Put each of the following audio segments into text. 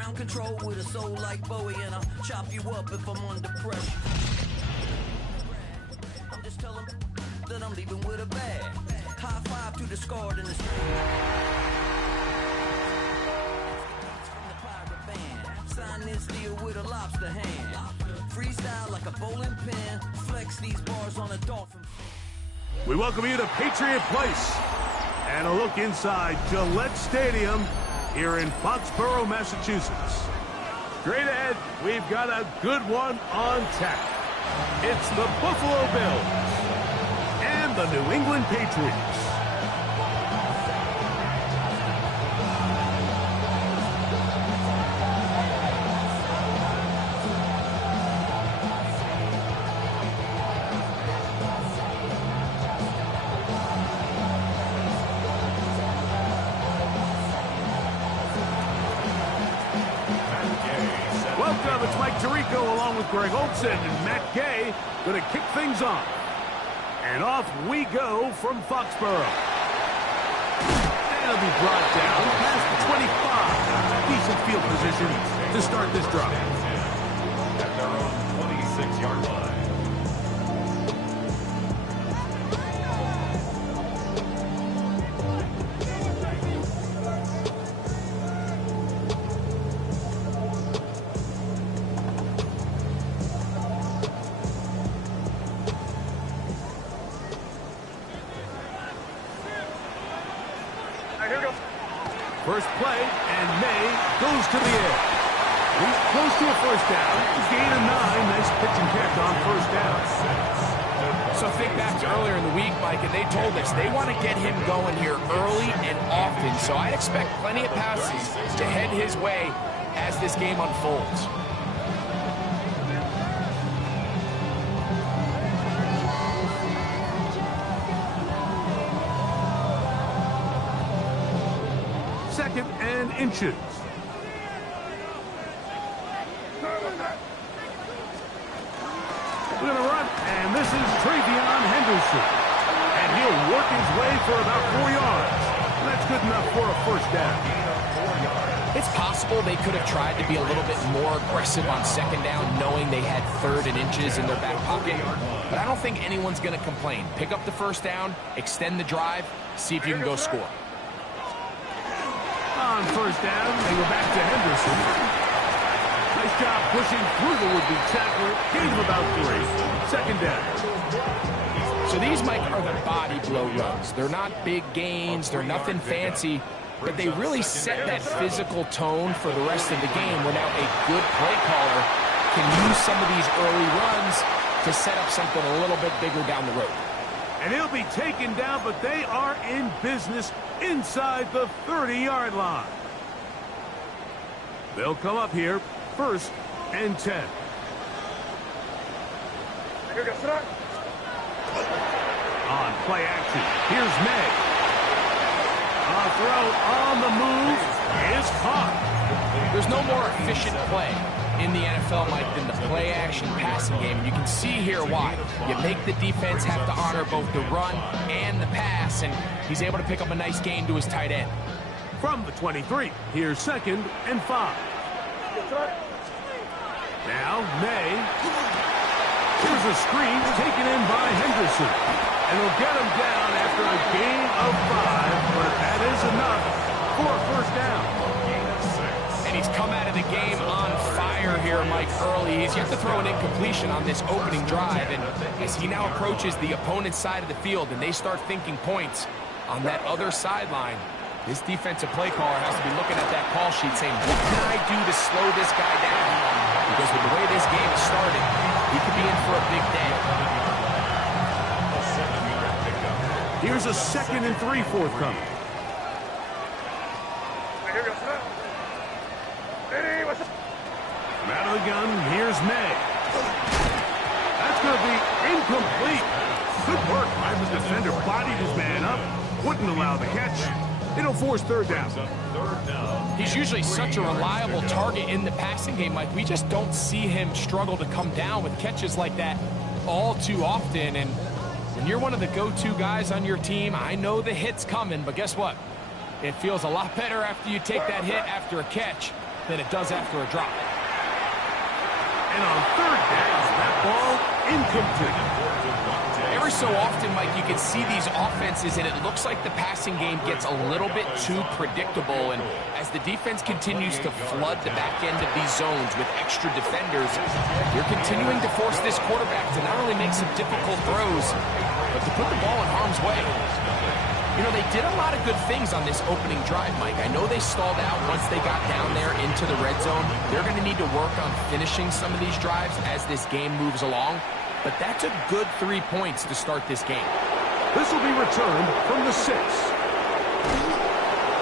Ground control with a soul like Bowie, and I'll chop you up if I'm under pressure. I'm just telling that I'm leaving with a bag. High five to the scarred in the street. From the pirate band. Sign this deal with a lobster hand. Freestyle like a bowling pin. Flex these bars on a dolphin. We welcome you to Patriot Place and a look inside Gillette Stadium here in Foxborough, Massachusetts. Straight ahead, we've got a good one on tap. It's the Buffalo Bills and the New England Patriots. Welcome, it's Mike Tirico along with Greg Olson and Matt Gay going to kick things off. And off we go from Foxborough. And it'll be brought down past the 25. Decent field position to start this drive. At their own 26-yard line. First play, and May goes to the air. He's close to a first down. Gain of 9. Nice pitch and catch on first down. So think back to earlier in the week, Mike, and they told us they want to get him going here early and often. So I expect plenty of passes to head his way as this game unfolds. Second and inches. We're going to run, and this is Travion Henderson. And he'll work his way for about 4 yards. And that's good enough for a first down. It's possible they could have tried to be a little bit more aggressive on second down, knowing they had 3rd and inches in their back pocket. But I don't think anyone's going to complain. Pick up the first down, extend the drive, see if you can go score. On first down, they go back to Henderson. Nice job pushing through the would-be tackler. Gain of about 3. Second down. So these, Mike, are the body blow runs. They're not big gains. They're nothing fancy. But they really set that physical tone for the rest of the game where now a good play caller can use some of these early runs to set up something a little bit bigger down the road. And he'll be taken down, but they are in business inside the 30-yard line. They'll come up here, 1st and 10. On play action, here's May. A throw on the move is caught. There's no more efficient play in the NFL, Mike, than the play-action passing game. And you can see here why. You make the defense have to honor both the run and the pass, and he's able to pick up a nice gain to his tight end. From the 23, here's 2nd and 5. Now, May. Here's a screen taken in by Henderson. And he'll get him down after a gain of 5, but that is enough for a first down. And he's come out of the game on fire here, Mike, early. He's yet to throw an incompletion on this opening drive. And as he now approaches the opponent's side of the field and they start thinking points on that other sideline, this defensive play caller has to be looking at that call sheet saying, what can I do to slow this guy down? Because with the way this game is starting, he could be in for a big day. Here's a 2nd and 3 forthcoming. From out of the gun, here's May. That's going to be incomplete. Good work by the defender. Bodied his man up. Wouldn't allow the catch. It'll force 3rd down. He's usually such a reliable target in the passing game, Mike. We just don't see him struggle to come down with catches like that all too often. And when you're one of the go-to guys on your team, I know the hit's coming, but guess what? It feels a lot better after you take that hit after a catch than it does after a drop. And on third down, that ball incomplete. Every so often, Mike, you can see these offenses, and it looks like the passing game gets a little bit too predictable. And as the defense continues to flood the back end of these zones with extra defenders, you're continuing to force this quarterback to not only make some difficult throws, but to put the ball in harm's way. You know, they did a lot of good things on this opening drive, Mike. I know they stalled out once they got down there into the red zone. They're going to need to work on finishing some of these drives as this game moves along. But that's a good 3 points to start this game. This will be returned from the 6.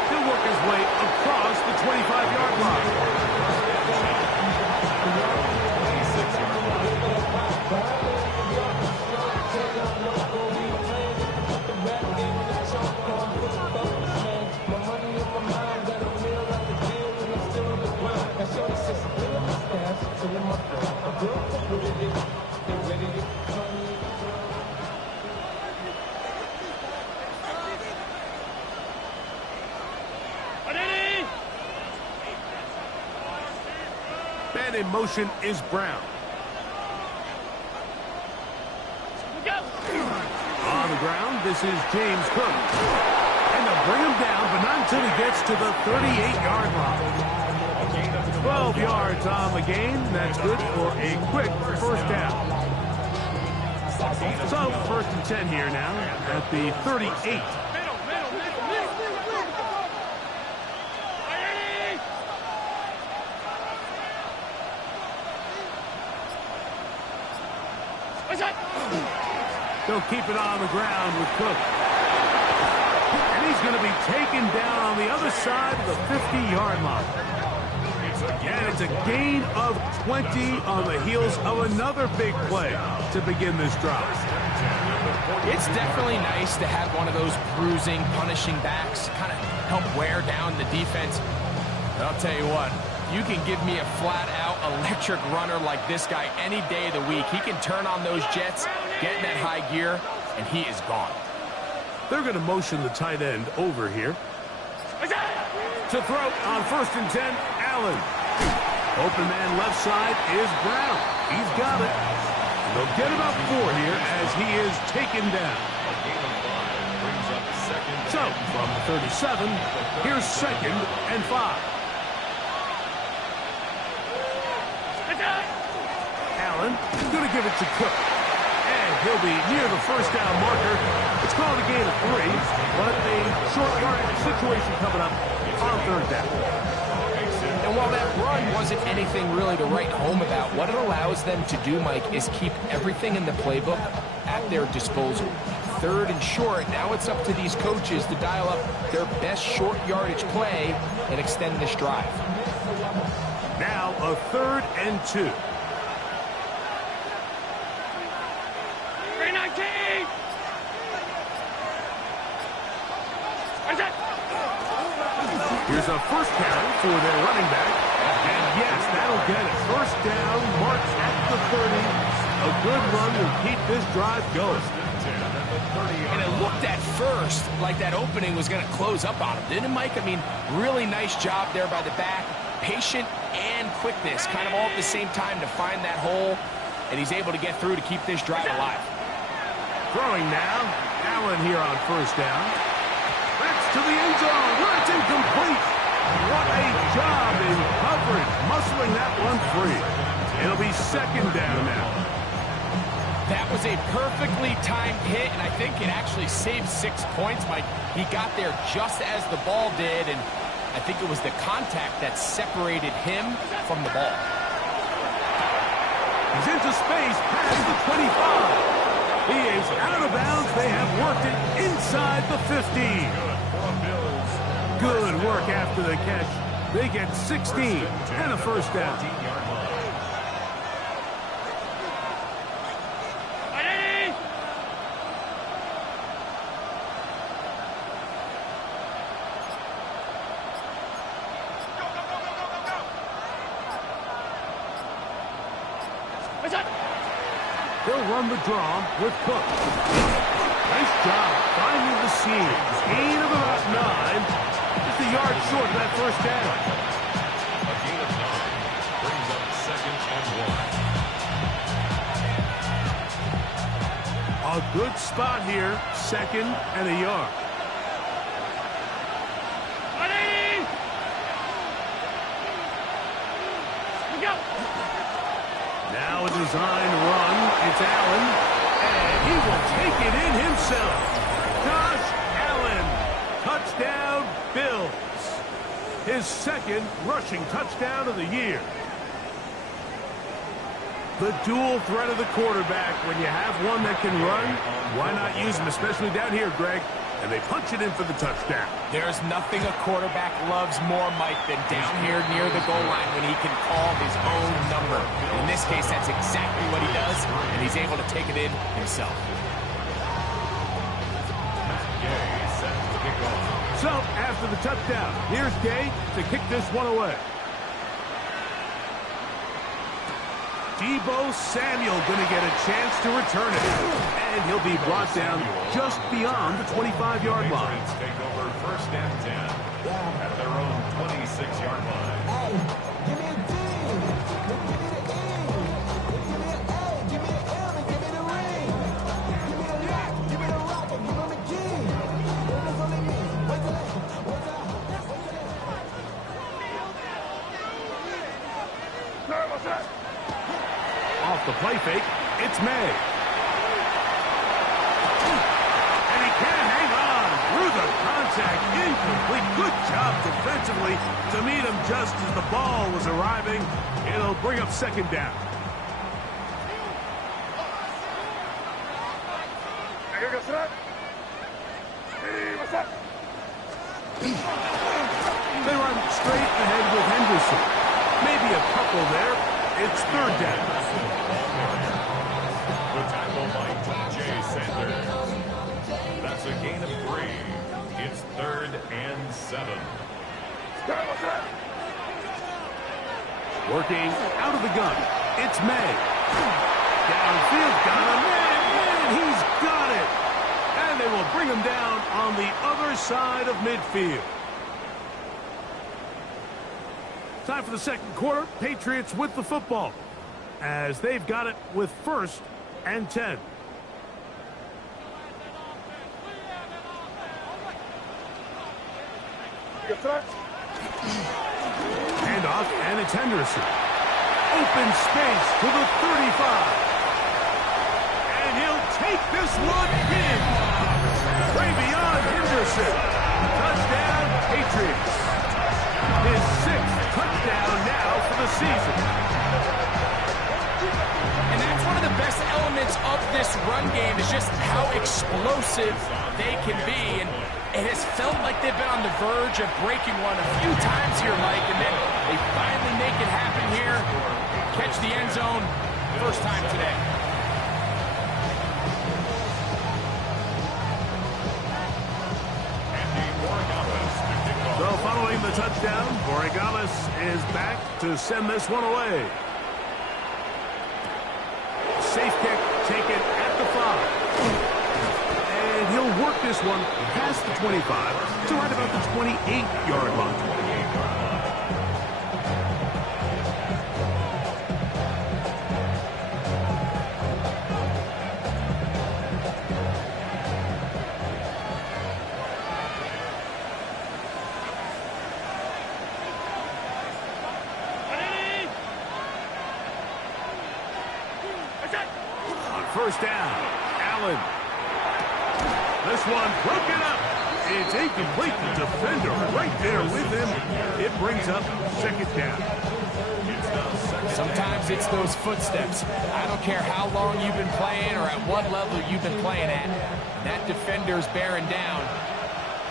He'll work his way across the 25-yard line. And in motion is Brown. On the ground, this is James Cook. And they'll bring him down, but not until he gets to the 38-yard line. 12 yards on the game. That's good for a quick first down. So, first and 10 here now at the 38. They'll keep it on the ground with Cook. And he's going to be taken down on the other side of the 50-yard line. And it's a gain of 20 on the heels of another big play to begin this drive. It's definitely nice to have one of those bruising, punishing backs kind of help wear down the defense. But I'll tell you what, you can give me a flat-out electric runner like this guy any day of the week. He can turn on those jets, get in that high gear, and he is gone. They're going to motion the tight end over here. To throw on first and 10, Allen. Open man left side is Brown. He's got it. They'll get about 4 here as he is taken down. So, from the 37, here's 2nd and 5. Allen going to give it to Cook. And he'll be near the first down marker. It's called a gain of 3, but a short yardage situation coming up on third down. And while that run wasn't anything really to write home about, what it allows them to do, Mike, is keep everything in the playbook at their disposal. Third and short, now it's up to these coaches to dial up their best short yardage play and extend this drive. Now a 3rd and 2. Here's a first down for their running back. And yes, that'll get it. First down, marks at the 30. A good run will keep this drive going. And it looked at first like that opening was going to close up on him, didn't it, Mike? I mean, really nice job there by the back. Patient and quickness, kind of all at the same time to find that hole. And he's able to get through to keep this drive alive. Throwing now. Allen here on first down. That's to the end zone where it's incomplete. What a job in coverage, muscling that one free. It'll be 2nd down now. That was a perfectly timed hit, and I think it actually saved 6 points, Mike. He got there just as the ball did, and I think it was the contact that separated him from the ball. He's into space past the 25. He is out of bounds. They have worked it inside the 15. Good work after the catch. They get 16 and a first down. He'll run the draw with Cook. Nice job finding the seam. Gain of about 9. Just a yard short of that first down. A good spot here, 2nd and a yard. Now a design run. It's Allen, and he will take it in himself. Josh Allen, touchdown Bills. His 2nd rushing touchdown of the year. The dual threat of the quarterback. When you have one that can run, why not use him, especially down here, Greg? And they punch it in for the touchdown. There's nothing a quarterback loves more, Mike, than down here near the goal line when he can call his own number. In this case, that's exactly what he does, and he's able to take it in himself. So, after the touchdown, here's Gay to kick this one away. Deebo Samuel going to get a chance to return it. And he'll be brought down just beyond the 25-yard line. Take over 1st and 10 at their own 26-yard line. Give me a D. Give me the E. Give me an A. Give me an M. And give me the ring. Give me the lock. Give me the rock. And give me the key. What does all it mean? What's that? What's that? What's that? Off the play fake, it's May. And he can't hang on through the contact. Incomplete. Good job defensively to meet him just as the ball was arriving. It'll bring up 2nd down. They run straight ahead with Henderson. Maybe a couple there. It's 3rd down. The tackle by T.J. Sanders. That's a gain of 3. It's 3rd and 7. Working out of the gun. It's May. Downfield, got him. And he's got it. And they will bring him down on the other side of midfield. Time for the 2nd quarter. Patriots with the football as they've got it with 1st and 10. Handoff, and it's Henderson. Open space to the 35. And he'll take this one in. Way beyond Henderson. Touchdown, Patriots. His 6th touchdown now for the season. And that's one of the best elements of this run game is just how explosive they can be. And it has felt like they've been on the verge of breaking one a few times here, Mike, and then they finally make it happen here. Catch the end zone, 1st time today. So following the touchdown, Borregales is back to send this one away. Safe kick taken at the 5. And he'll work this one past the 25 to right about the 28-yard line. First down, Allen. This one broken up. It's incomplete. The defender right there with him. It brings up 2nd down. Sometimes it's those footsteps. I don't care how long you've been playing or at what level you've been playing at. That defender's bearing down.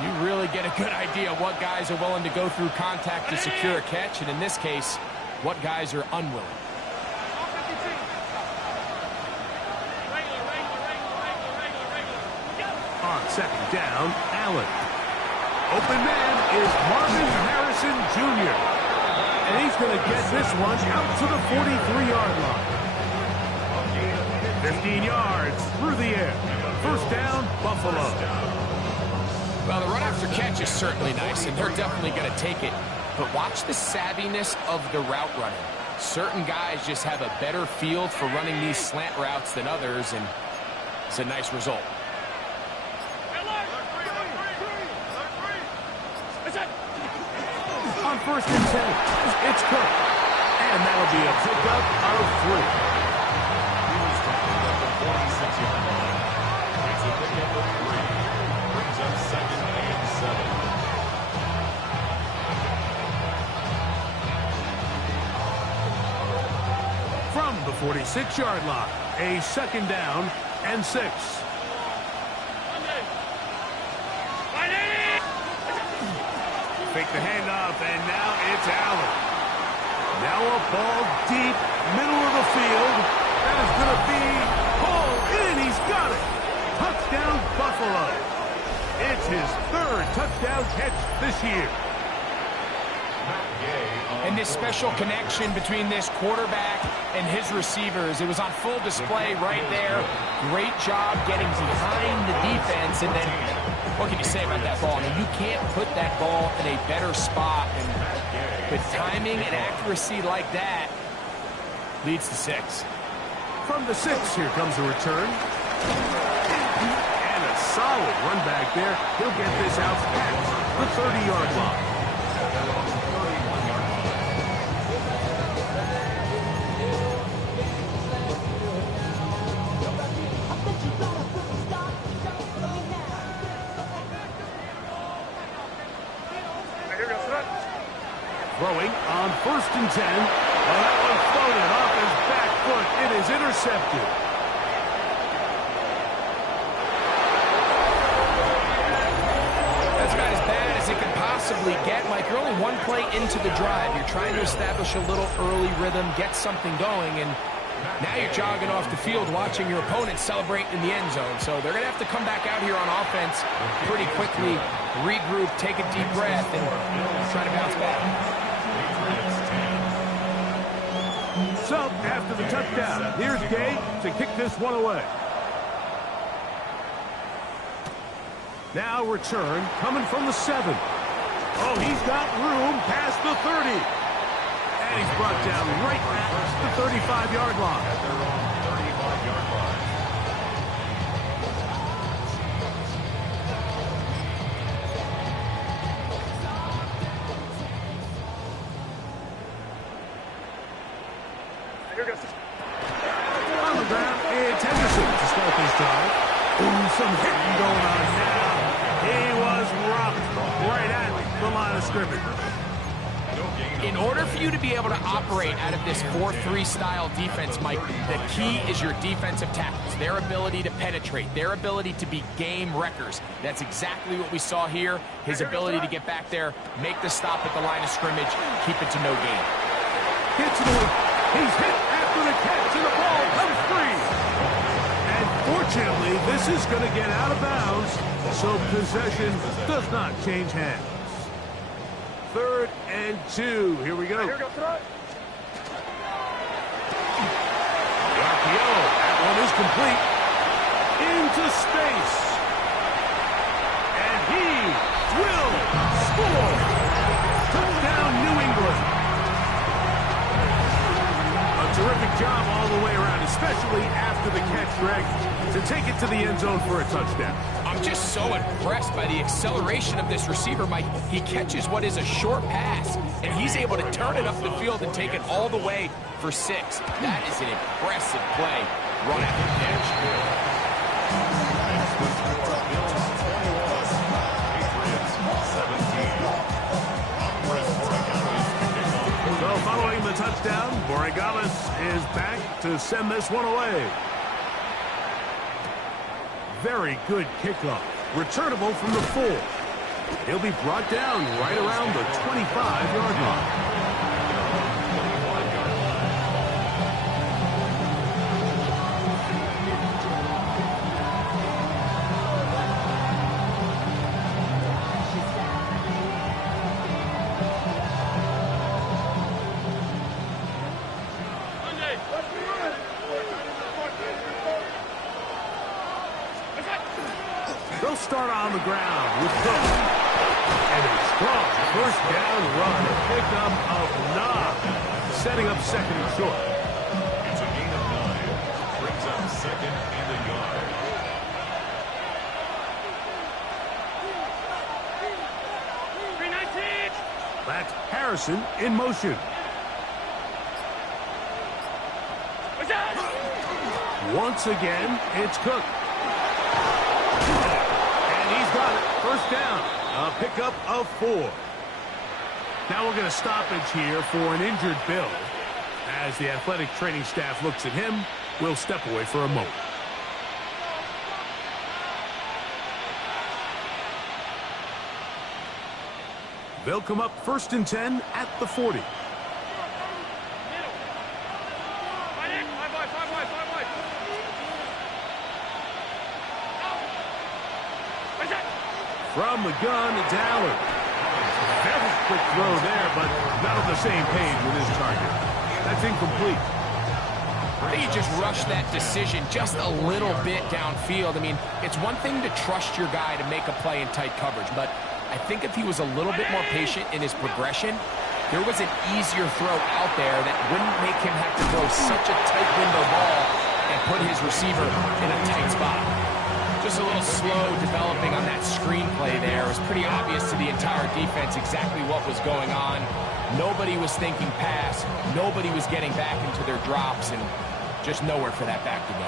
You really get a good idea of what guys are willing to go through contact to secure a catch, and in this case, what guys are unwilling. On 2nd down, Allen. Open man is Marvin Harrison Jr. And he's going to get this one out to the 43-yard line. 15 yards through the air. 1st down, Buffalo. Well, the run after catch is certainly nice, and they're definitely going to take it. But watch the savviness of the route running. Certain guys just have a better feel for running these slant routes than others, and It's a nice result. On 1st and 10, it's Cook. And that'll be a pickup of 3. He was tackled at the 46-yard line. It's a pickup of 3. Brings up 2nd and 7. From the 46-yard line, a 2nd down and 6. Fake the handoff, and now it's Allen. Now a ball deep, middle of the field. That is going to be pulled in. He's got it. Touchdown, Buffalo. It's his 3rd touchdown catch this year. And this special connection between this quarterback and his receivers, it was on full display right there. Great job getting behind the defense. And then, what can you say about that ball? I mean, you can't put that ball in a better spot. And with timing and accuracy like that, leads to 6. From the 6, here comes a return. And a solid run back there. He'll get this out past the 30-yard line. Throwing on 1st and 10. Well, that one floated off his back foot. It is intercepted. That's about as bad as it could possibly get. Mike, you're only 1 play into the drive. You're trying to establish a little early rhythm, get something going, and now you're jogging off the field watching your opponent celebrate in the end zone. So they're going to have to come back out here on offense pretty quickly, regroup, take a deep breath, and try to bounce back. So, after the touchdown, here's Gay to kick this one away. Now return coming from the 7. Oh, he's got room past the 30. And he's brought down right at the 35-yard line. At their own 35-yard line. On the ground, it's Henderson to start this drive. Ooh, some hitting going on now. He was rocked right at the line of scrimmage. In order for you to be able to operate out of this 4-3 style defense, Mike, the key is your defensive tackles, their ability to penetrate, their ability to be game wreckers. That's exactly what we saw here. His ability to get back there, make the stop at the line of scrimmage, keep it to no gain. Gets it away. He's hit after the catch, and the ball comes free. And fortunately, this is going to get out of bounds, so possession does not change hands. 3rd and 2. Here we go. The RPO. That one is complete. Into space. And he will score. Touchdown, New England. A terrific job all the way around, especially after the catch, Greg, to take it to the end zone for a touchdown. I'm just so impressed by the acceleration of this receiver, Mike. He catches what is a short pass, and he's able to turn it up the field and take it all the way for 6. That is an impressive play. Run after the catch. So following the touchdown, Borregales is back to send this one away. Very good kickoff. Returnable from the 4. He'll be brought down right around the 25-yard line. They'll start on the ground with Cook. And a strong first down run. A pickup of 9. Setting up 2nd and short. It's a gain of 9. Brings up 2nd and a yard. Harrison in motion. Once again, it's Cook. And he's got it. First down. A pickup of 4. Now we're going to stoppage here for an injured Bill. As the athletic training staff looks at him, we'll step away for a moment. They'll come up 1st and 10 at the 40. From the gun, it's Allen. Very quick throw there, but not on the same page with his target. That's incomplete. I think he just rushed that decision just a little bit downfield. I mean, it's one thing to trust your guy to make a play in tight coverage, but I think if he was a little bit more patient in his progression, there was an easier throw out there that wouldn't make him have to throw such a tight window ball and put his receiver in a tight spot. Just a little slow developing on that screenplay there. It was pretty obvious to the entire defense exactly what was going on. Nobody was thinking pass. Nobody was getting back into their drops, and just nowhere for that back to go.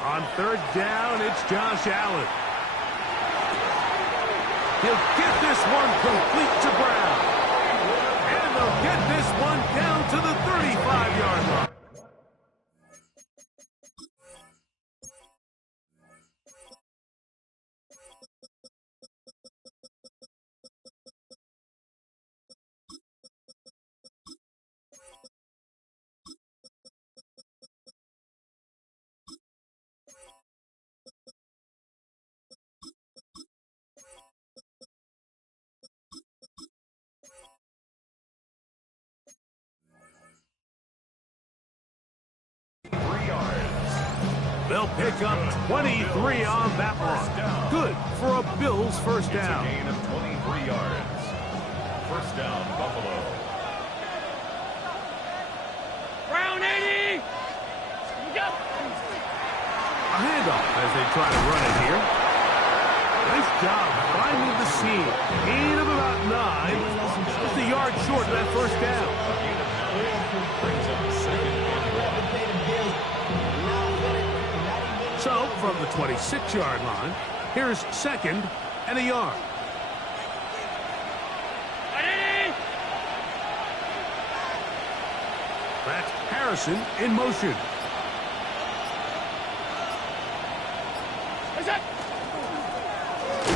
On 3rd down, it's Josh Allen. He'll get this one complete to Brown. And they'll get this one down to the 35-yard line. They'll pick up 23 on that one. Good for a Bills first down. It's a gain of 23 yards. First down, Buffalo. Brown 80! Go! A handoff as they try to run it here. Nice job finding the seam. Gain of about 9. Just a yard short of that first down. Brings up 2nd and 1. So, from the 26-yard line, here's 2nd and a yard. That's Harrison in motion.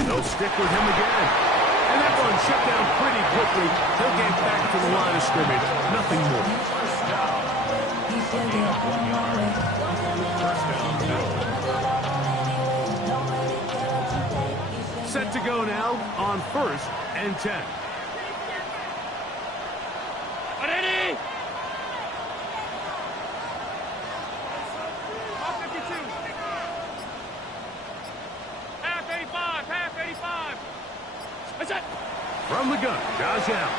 They'll stick with him again. And that one shut down pretty quickly. He'll get back to the line of scrimmage. Nothing more. Set to go now on 1st and 10. Ready? Half 85, half 85. What's that? From the gun, Josh Allen.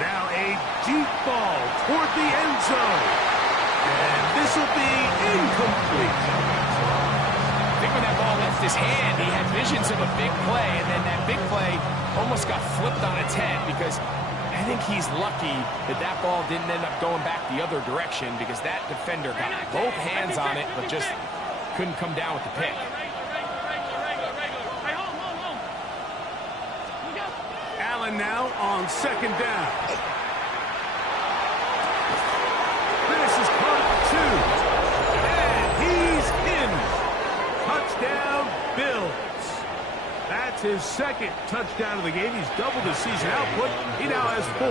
Now a deep ball toward the end zone. And this will be incomplete. I think when that ball left his hand, he had visions of a big play, and then that big play almost got flipped on its head because I think he's lucky that that ball didn't end up going back the other direction because that defender got both hands on it but just couldn't come down with the pick. Allen now on 2nd down. This is caught 2. And he's in. Touchdown, Bills. That's his 2nd touchdown of the game. He's doubled his season output. He now has 4.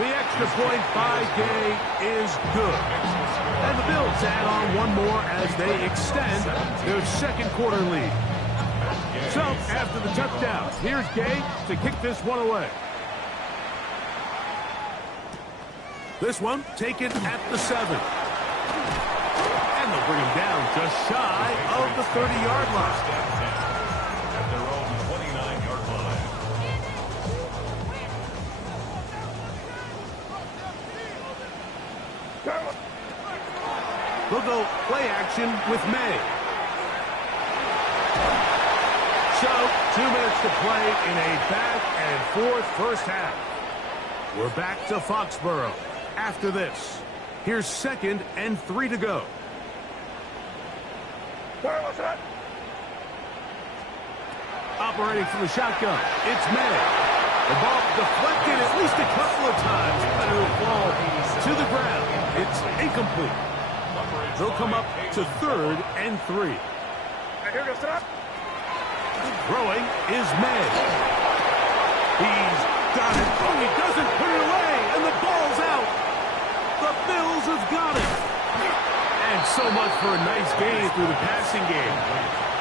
The extra point by Gay is good. And the Bills add on one more as they extend their 2nd quarter lead. So, after the touchdown, here's Gay to kick this one away. This one taken at the 7. And they'll bring him down just shy of the 30-yard line. At their own 29-yard line. They'll go play action with May. So, 2 minutes to play in a back-and-forth first half. We're back to Foxborough after this. Here's 2nd and 3 to go. Operating from the shotgun, it's May. The ball deflected at least a couple of times, but it will fall to the ground. It's incomplete. They'll come up to 3rd and 3. Throwing is May. He's got it. Oh, he doesn't put it away, and the ball's out. The Bills have got it. And so much for a nice game through the passing game.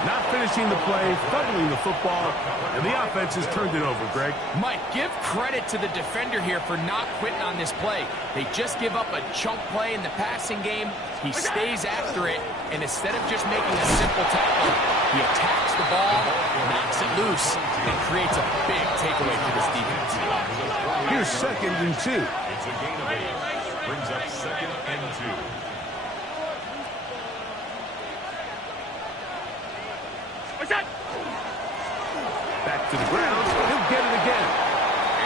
Not finishing the play, fumbling the football, and the offense has turned it over, Greg. Mike, give credit to the defender here for not quitting on this play. They just give up a chunk play in the passing game. He stays after it, and instead of just making a simple tackle, he attacks the ball, knocks it loose, and creates a big takeaway for this defense. Here's 2nd and 2. It's a gain of 8. Brings up 2nd and 2. Back to the ground. He'll get it again.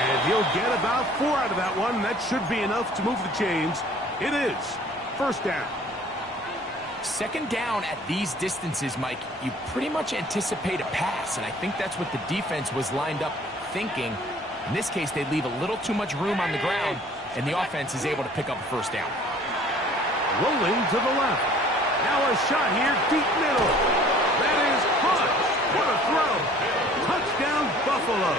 And he'll get about 4 out of that one. That should be enough to move the chains. It is. 1st down. 2nd down at these distances, Mike, you pretty much anticipate a pass, and I think that's what the defense was lined up thinking. In this case, they leave a little too much room on the ground, and the offense is able to pick up a 1st down. Rolling to the left. Now a shot here, deep middle. That is caught. What a throw. Touchdown, Buffalo.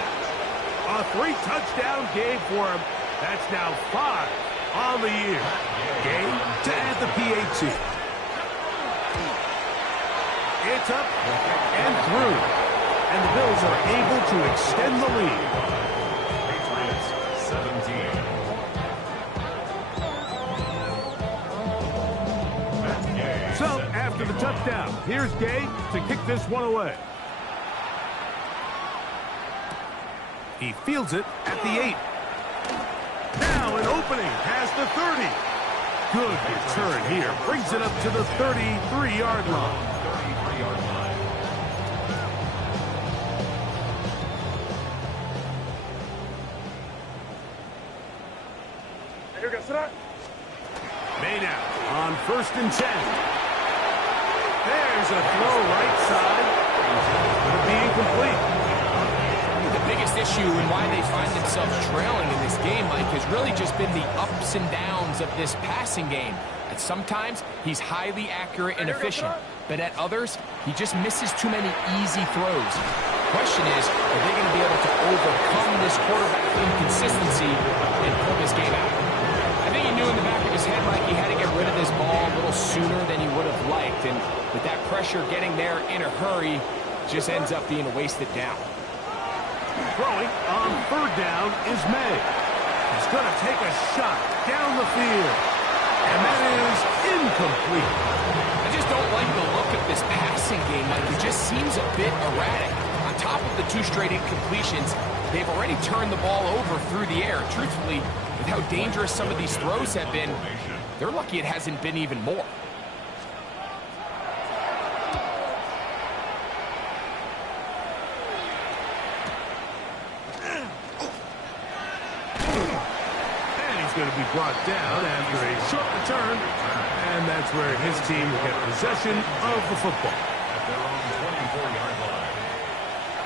A 3-touchdown game for him. That's now 5 on the year. Game to add the PAT. It's up and through. And the Bills are able to extend the lead. Patriots 17. So, after the touchdown, here's Gay to kick this one away. He fields it at the 8. Now an opening past the 30. Good return here. Brings it up to the 33-yard line. 33-yard line. May now on 1st and 10. There's a throw right side. Going to be incomplete. The biggest issue and why they find themselves trailing in this game, Mike, has really just been the ups and downs of this passing game. At sometimes, he's highly accurate and efficient, but at others, he just misses too many easy throws. The question is, are they going to be able to overcome this quarterback inconsistency and pull this game out? I think he knew in the back of his head, Mike, he had to get rid of this ball a little sooner than he would have liked, and with that pressure getting there in a hurry, just ends up being a wasted down. Throwing on 3rd down is May. He's going to take a shot down the field. And that is incomplete. I just don't like the look of this passing game, Mike. It just seems a bit erratic. On top of the 2 straight incompletions, they've already turned the ball over through the air. Truthfully, with how dangerous some of these throws have been, they're lucky it hasn't been even more. Going to be brought down after a short return, and that's where his team will get possession of the football. At their own 24-yard line.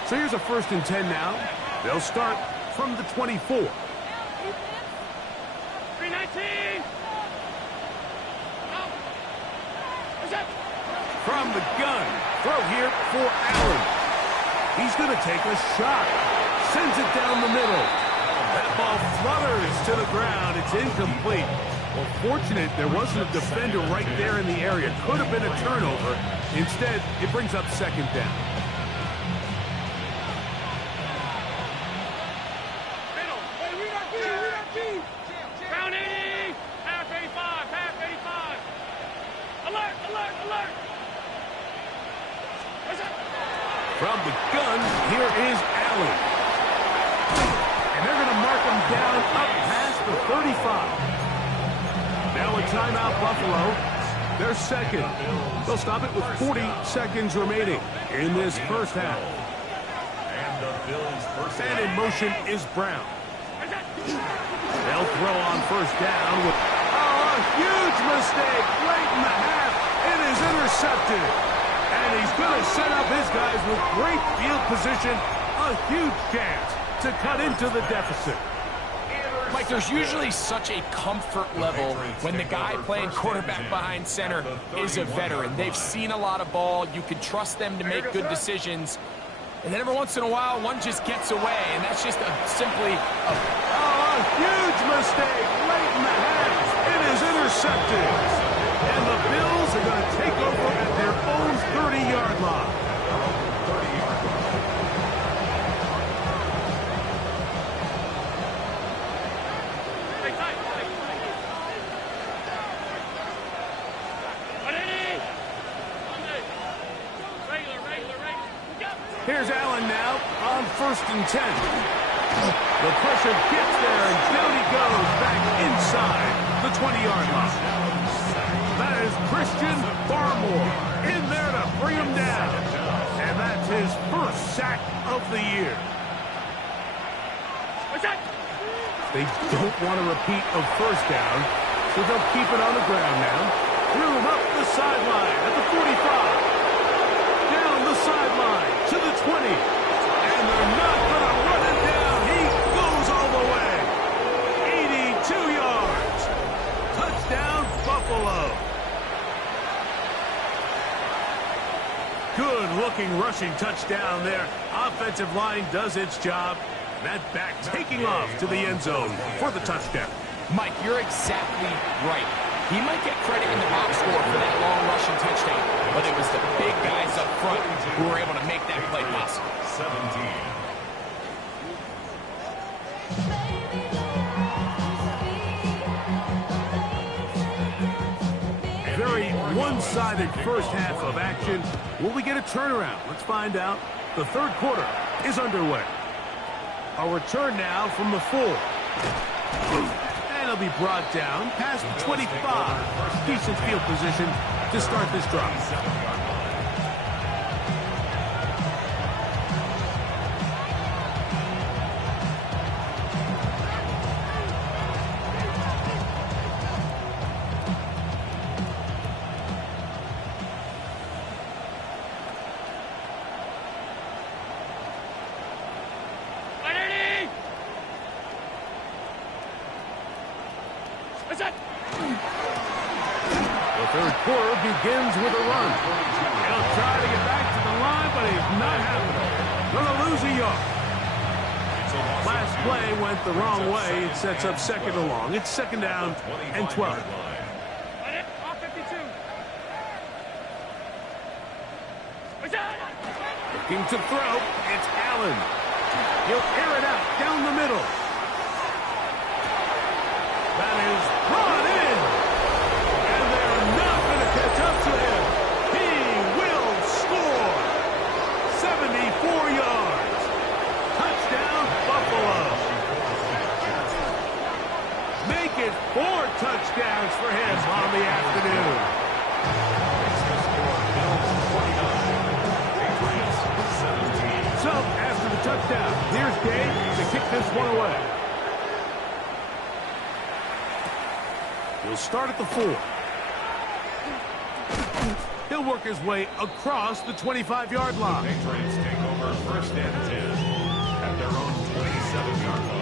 So here's a 1st and 10 now. They'll start from the 24. 319. From the gun, throw here for Allen. He's going to take a shot. Sends it down the middle. That ball flutters to the ground. It's incomplete. Well, fortunate there wasn't a defender right there in the area. Could have been a turnover. Instead, it brings up 2nd down. Round 80. Half 85. Half 85. Alert, alert, alert. From the gun, here is Allen. And they're going to mark him down up past the 35. Now a timeout, Buffalo. their second. They'll stop it with 40 seconds remaining in this first half. And the Bills' first And in motion is Brown. They'll throw on first down with a huge mistake late in the half. It is intercepted. And he's going to set up his guys with great field position. A huge chance to cut into the deficit. Mike, there's usually such a comfort level when the guy playing quarterback behind center is a veteran. They've seen a lot of ball. You can trust them to make good decisions. And then every once in a while, one just gets away, and that's just simply a huge mistake late in the half. It is intercepted. And the Bills are going to take over at their own 30-yard line. Here's Allen now on 1st and 10. The pressure gets there, and down he goes back inside the 20-yard line. That is Christian Barmore in there to bring him down. And that's his first sack of the year. They don't want a repeat of first down, so they'll keep it on the ground now. Threw him up the sideline at the 45. Down the sideline to the 20. And they're not going to run him down. He goes all the way. 82 yards. Touchdown, Buffalo. Good-looking rushing touchdown there. Offensive line does its job. That back taking off to the end zone for the touchdown. Mike, you're exactly right. He might get credit in the box score for that long rushing touchdown, but it was the big guys up front who were able to make that play possible. 17. Very one-sided first half of action. Will we get a turnaround? Let's find out. The third quarter is underway. A return now from the 4. And he'll be brought down past the 25. Decent field position to start this drive. The third quarter begins with a run. He'll try to get back to the line, but he's not happening. Going to lose a yard. Last play went the wrong way. It sets up second and long. It's second down and 12. Looking to throw. It's Allen. He'll air it out down the middle. That is brought in. And they're not going to catch up to him. He will score. 74 yards. Touchdown, Buffalo. Make it 4 touchdowns for him on the afternoon. So, after the touchdown, here's Dave to kick this one away. He'll start at the 4. He'll work his way across the 25-yard line. Patriots take over 1st and 10 at their own 27-yard line.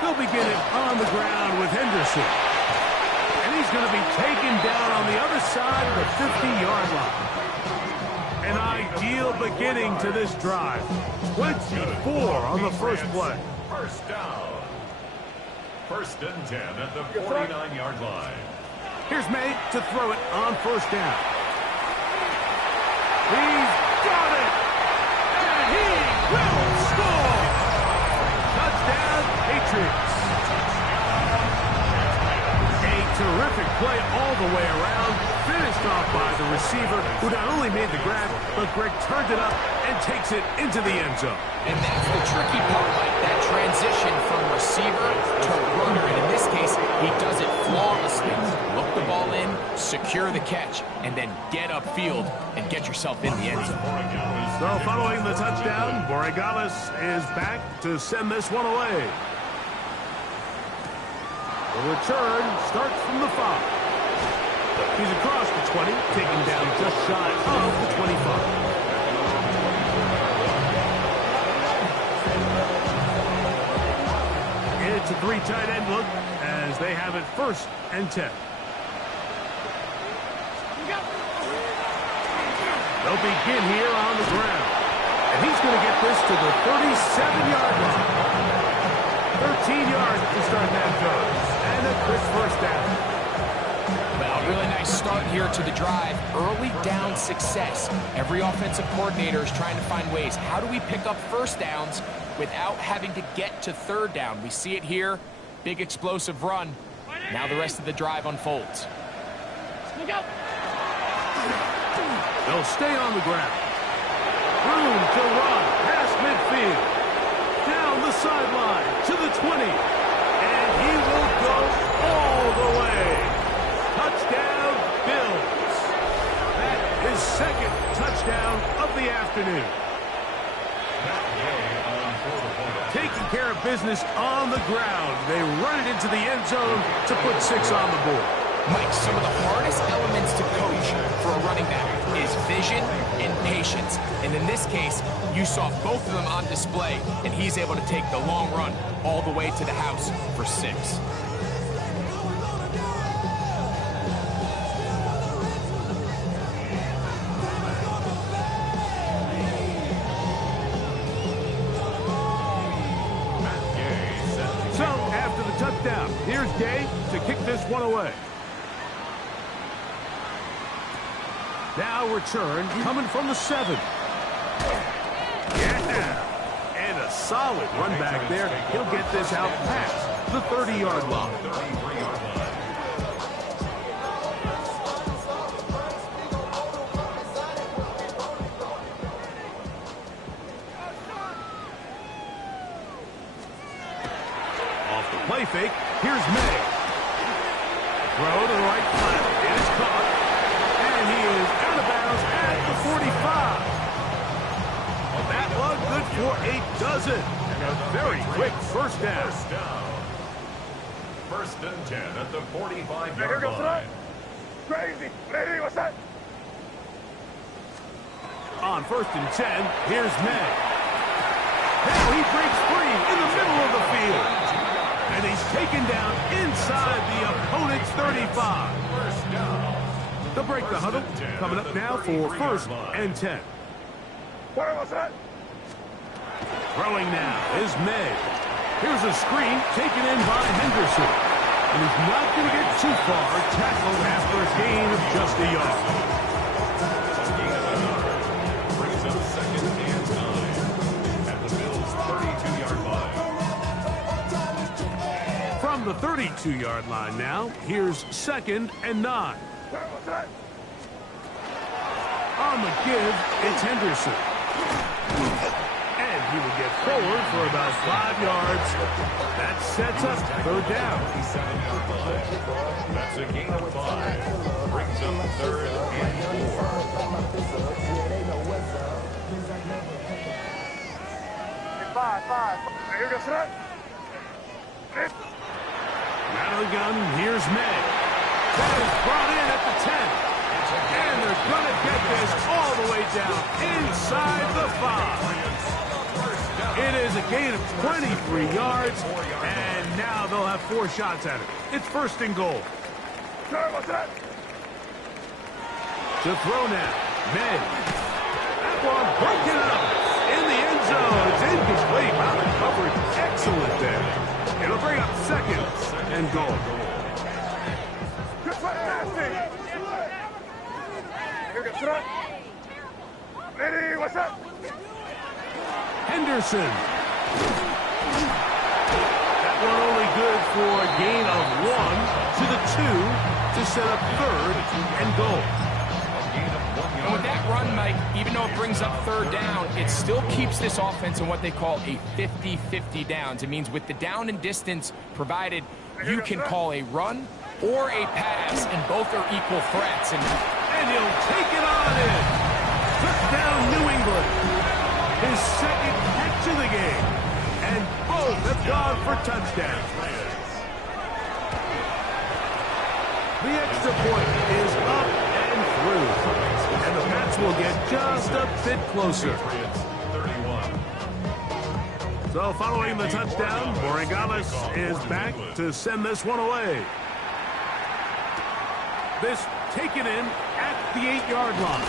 They'll begin it on the ground with Henderson. And he's going to be taken down on the other side of the 50-yard line. An ideal beginning to this drive. 24 on the first play. First down. 1st and 10 at the 49-yard line. Here's May to throw it on first down. He's got it! And he will score! Touchdown, Patriots. A terrific play all the way around. Finished off by the receiver, who not only made the grab, but Greg turned it up and takes it into the end zone. And that's the tricky part, Mike, that transition from receiver to runner. And in this case, he does it flawlessly. Look the ball in, secure the catch, and then get upfield and get yourself in the end zone. So following the touchdown, Borregales is back to send this one away. The return starts from the 5. He's across the 20, taken down just shy of the 25. It's a 3 tight end look as they have it 1st and 10. They'll begin here on the ground. And he's going to get this to the 37-yard line. 13 yards to start that drive. And a quick 1st down. Well, really nice start here to the drive. Early down success. Every offensive coordinator is trying to find ways. How do we pick up 1st downs without having to get to 3rd down? We see it here. Big explosive run. Now the rest of the drive unfolds. Look out! They'll stay on the ground. Room to run past midfield. Down the sideline to the 20. And he will go all the way. Touchdown, Bills. That is 2nd touchdown of the afternoon. Taking care of business on the ground. They run it into the end zone to put 6 on the board. Mike, some of the hardest elements to coach for a running back is vision and patience. And in this case, you saw both of them on display, and he's able to take the long run all the way to the house for 6. So, after the touchdown, here's Gay to kick this one away. Now return coming from the 7. Yeah! And a solid run back there. He'll get this out past the 30-yard line. Off the play fake, here's May. Throw to the right flat. It is caught. And he is out of bounds at the 45. Well, that one good for a dozen. And a very quick 1st down. 1st and 10 at the 45-yard line. Crazy! Ready, what's that? On 1st and 10, here's May. Now he breaks free in the middle of the field. And he's taken down inside the opponent's 35. They'll break the huddle. Coming up now for 1st and 10. Where was that? Throwing now is May. Here's a screen taken in by Henderson. And he's not going to get too far. Tackled after a gain of just a yard. Brings up 2nd and 9 at the Bills' 32-yard line. From the 32-yard line now, here's 2nd and 9. Where was that? On the give, it's Henderson. And he will get forward for about 5 yards. That sets up 3rd down. That's a gain of 5. Brings up 3rd and 4. 5. Here goes that. Out of the gun, here's May. That is brought in at the 10. And they're going to get this all the way down inside the 5. It is a gain of 23 yards, and now they'll have 4 shots at it. It's 1st and goal. What's that? To throw now, May. That one broken up in the end zone. It's incomplete. Wow, the coverage excellent there. It'll bring up 2nd and goal. Ready, what's up? Henderson. That one only good for a gain of 1 to the 2. to set up 3rd and goal. And with that run, Mike, even though it brings up 3rd down, it still keeps this offense in what they call a 50-50 downs. It means with the down and distance provided, you can call a run or a pass, and both are equal threats. And he'll take it on in. Touchdown, New England. His 2nd catch of the game. And both have gone for touchdowns. The extra point is up and through. And the Pats will get just a bit closer. So following the touchdown, Borregales is back to send this one away. This taken in at the 8-yard line.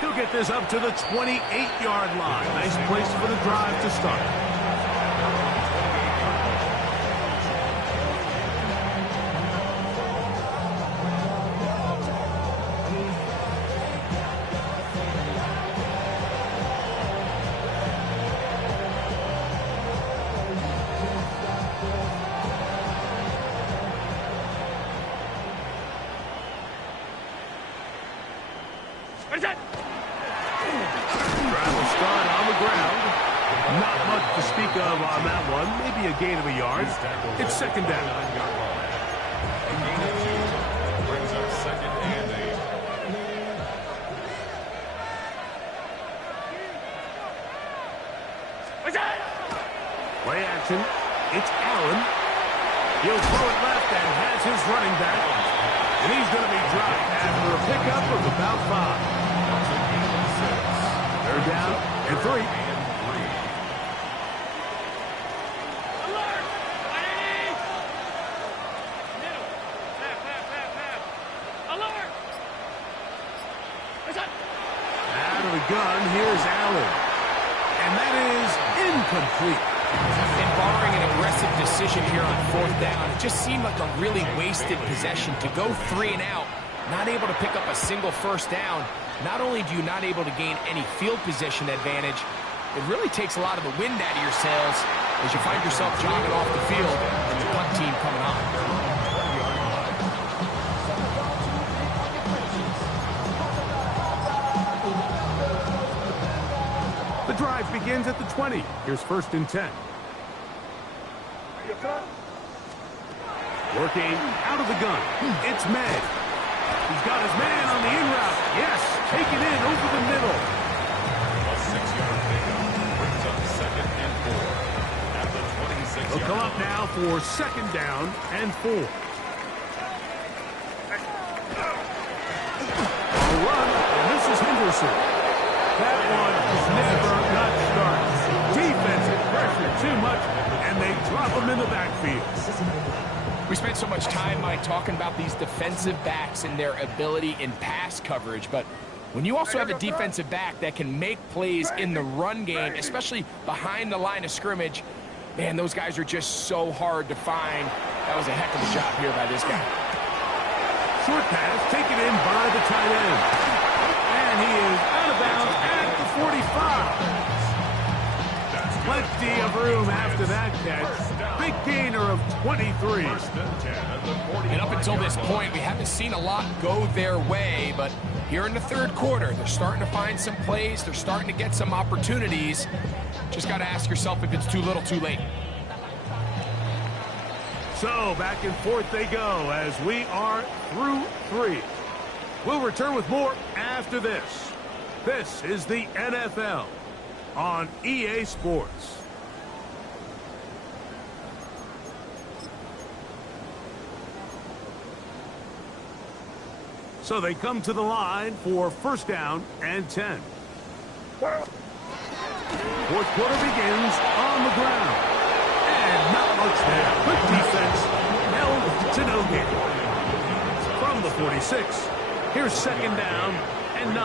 He'll get this up to the 28-yard line. Nice place for the drive to start. On that one, maybe a gain of a yard. It's 2nd down. A gain of 2 brings up 2nd and 8. Play action. It's Allen. He'll throw it left and has his running back. And he's going to be dropped after a pickup of about 5. 3rd down and 3. Gun, here's Allen. And that is incomplete. And barring an aggressive decision here on 4th down, it just seemed like a really wasted possession to go 3 and out, not able to pick up a single 1st down. Not only do you not able to gain any field position advantage, it really takes a lot of the wind out of your sails as you find yourself jogging off the field and the punt team coming on. The drive begins at the 20. Here's 1st and 10. Working out of the gun. It's May. He's got his man on the in route. Yes, take it in over the middle. A 6-yard pickup brings up 2nd and 4. At the 26-yard line. He'll come up now for 2nd down and 4. A run, and this is Henderson. That one never got started. Defensive pressure too much, and they drop him in the backfield. We spent so much time, Mike, talking about these defensive backs and their ability in pass coverage, but when you also have a defensive back that can make plays in the run game, especially behind the line of scrimmage, man, those guys are just so hard to find. That was a heck of a job here by this guy. Short pass taken in by the tight end. And he is out of bounds at the 45. Plenty of room after that catch. Big gainer of 23. And up until this point, we haven't seen a lot go their way, but here in the 3rd quarter, they're starting to find some plays. They're starting to get some opportunities. Just got to ask yourself if it's too little, too late. So back and forth they go as we are through 3. We'll return with more after this. This is the NFL on EA Sports. So they come to the line for 1st down and 10. 4th quarter begins on the ground. And not much there. Good defense. Held to no gain. From the 46. Here's 2nd down and 9.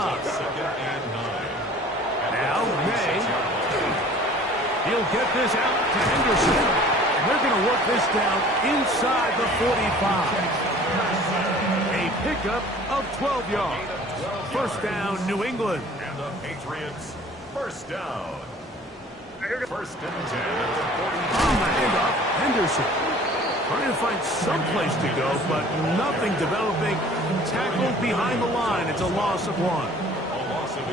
Now May. He'll get this out to Henderson. And they're going to work this down inside the 45. A pickup of 12 yards. 1st down, New England. And the Patriots, 1st down. 1st and 10 at the 45. On the handoff, Henderson. Trying to find some place to go, but nothing developing. Tackled behind the line. It's a loss of 1.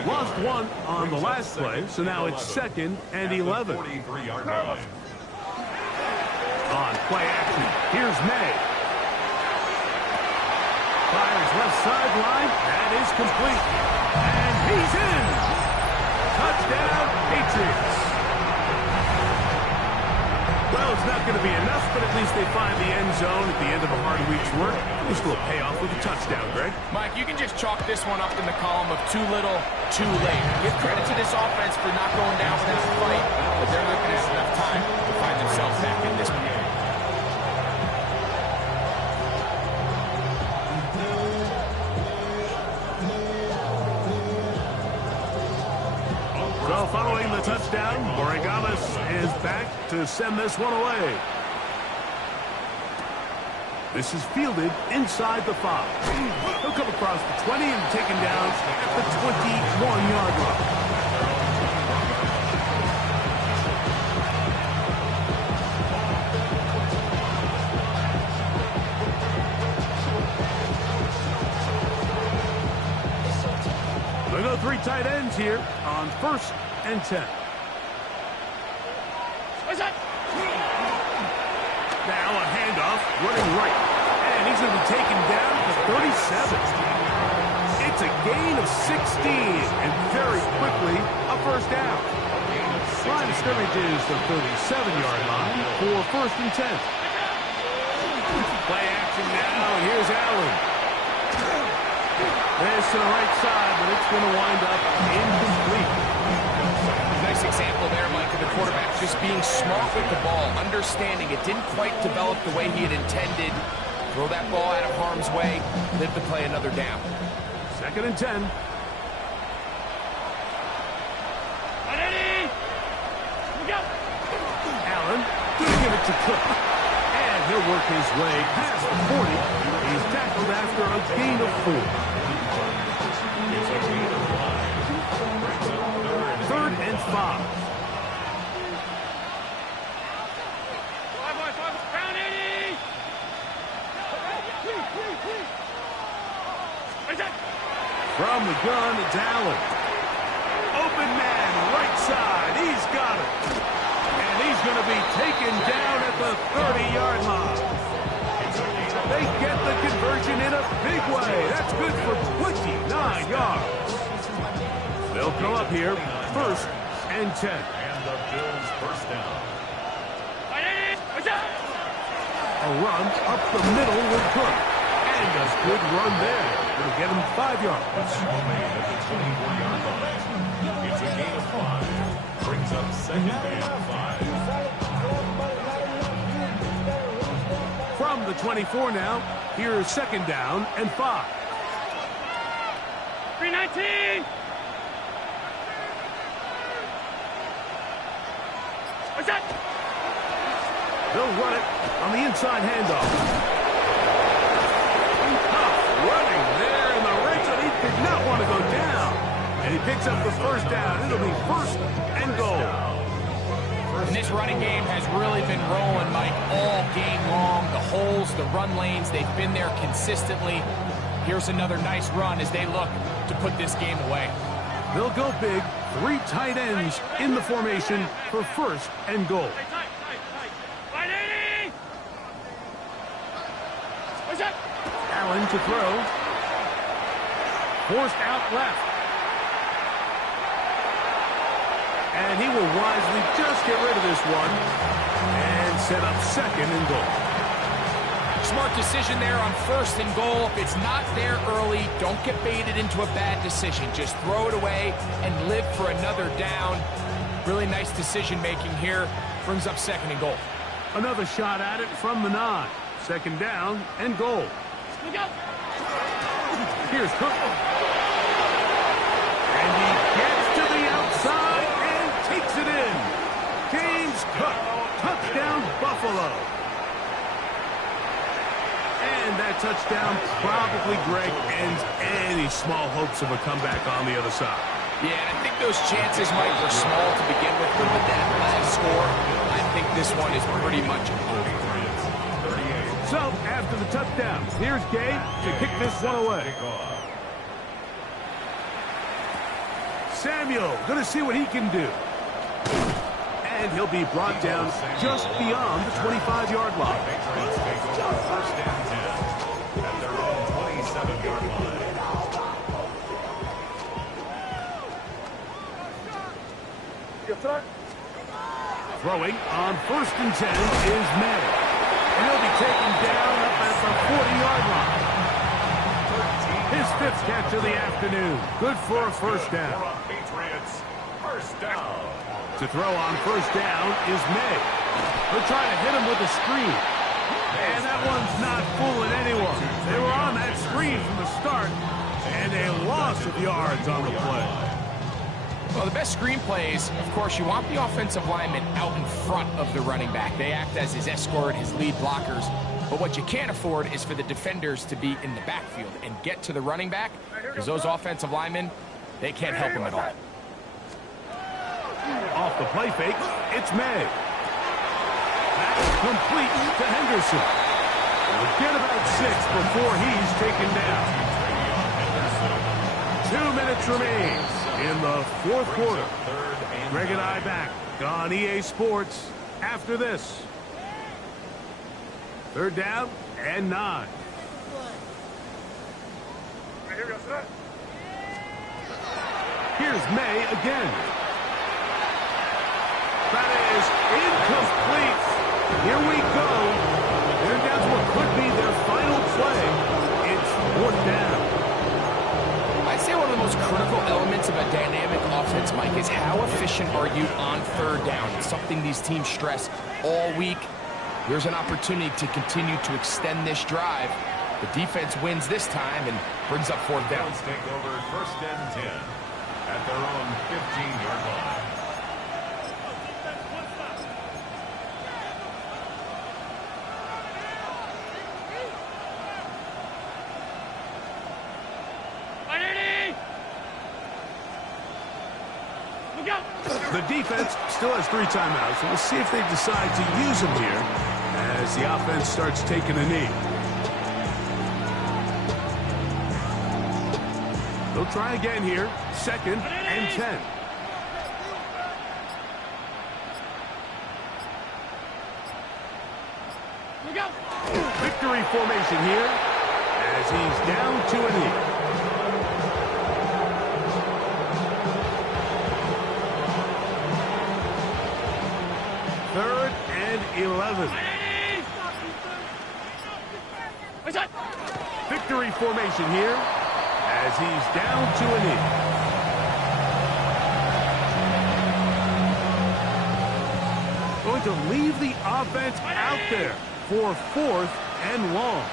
Lost 1 on the last play, so now it's 2nd and 11. 43-yard line. On play action, here's May. Fires left sideline. That is complete. And he's in. Touchdown, Patriots. Well, it's not going to be enough, but at least they find the end zone at the end of a hard week's work. This will pay off with a touchdown, Greg. Mike, you can just chalk this one up in the column of too little, too late. Give credit to this offense for not going down without a fight, but they're not going to have enough time to find themselves back in this game. So following the touchdown, Borregalis is back to send this one away. This is fielded inside the 5. He'll come across the 20 and taken down at the 21-yard line. They go 3 tight ends here on 1st and 10. Now a handoff, running right. And he's going to be taken down to 37. It's a gain of 16, and very quickly a first down. Line of scrimmage is the 37-yard line for 1st and 10. Play action now, and here's Allen. This to the right side, but it's going to wind up incomplete. Nice example there, Mike, of the quarterback just being smart with the ball, understanding it didn't quite develop the way he had intended. Throw that ball out of harm's way, live to play another down. 2nd and 10. Allen gonna give it to Cook. And he'll work his way past the 40. He's tackled after a gain of 4. It's a gain of 5. Brings up 3rd and 5. From the gun, it's Allen. Open man, right side. He's got it. And he's going to be taken down at the 30-yard line. They get the conversion in a big way. That's good for 29 yards. They'll go up here, 1st and 10. And the Bills first down. A run up the middle with Cook. And a good run there. It'll get him 5 yards. Made at the 24-yard line. It's a gain of 5. Brings up 2nd and 5. From the 24 now, here's 2nd down and 5. 319! What's that? They'll run it on the inside handoff. Running there in the red zone. He did not want to go down. And he picks up the 1st down. It'll be 1st and goal. And this running game has really been rolling, Mike, all game long. The holes, the run lanes, they've been there consistently. Here's another nice run as they look to put this game away. They'll go big. 3 tight ends in the formation for 1st and goal. Allen to throw. Forced out left. And he will wisely just get rid of this one and set up 2nd and goal. Smart decision there on 1st and goal. If it's not there early, don't get baited into a bad decision. Just throw it away and live for another down. Really nice decision making here. Brings up 2nd and goal. Another shot at it from the 9. 2nd down and goal. Here's Cook. And he gets to the outside and takes it in. James Cook. Touchdown, Buffalo. And that touchdown probably, Greg, ends any small hopes of a comeback on the other side. Yeah, and I think those chances, Mike, were small to begin with, but with that last score, I think this one is pretty much over. 38 So, after the touchdown, here's Gay to kick this one away. Samuel, going to see what he can do. And he'll be brought down just beyond the 25-yard line. Patriots take over first and 10 at their own 27-yard line. Throwing on first and 10 is May. And he'll be taken down up at the 40-yard line. His fifth catch of the afternoon. Good for a first down. Patriots, first down. To throw on first down is May. They're trying to hit him with a screen. And that one's not fooling anyone. They were on that screen from the start. And a loss of yards on the play. Well, the best screen plays, of course, you want the offensive lineman out in front of the running back. They act as his escort, his lead blockers. But what you can't afford is for the defenders to be in the backfield and get to the running back, because those offensive linemen, they can't help him at all. Off the play fake, it's May. That's complete to Henderson. We'll get about 6 before he's taken down. 2 minutes remain in the fourth quarter. Greg and I back on EA Sports after this. Third down and 9. Here's May again. That is incomplete. Here we go. They're down to what could be their final play. It's fourth down. I'd say one of the most critical elements of a dynamic offense, Mike, is how efficient are you on third down? It's something these teams stress all week. Here's an opportunity to continue to extend this drive. The defense wins this time and brings up fourth down. Browns take over first and 10 at their own 15-yard line. The defense still has 3 timeouts, and we'll see if they decide to use them here as the offense starts taking a knee. They'll try again here, second and 10. Victory formation here as he's down to a knee. Third and 11. Victory formation here as he's down to a knee. Going to leave the offense out there for fourth and long.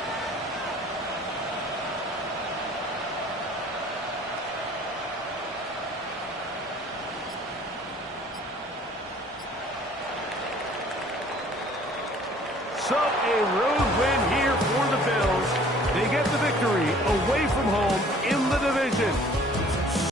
So a road win here for the Bills. They get the victory away from home in the division.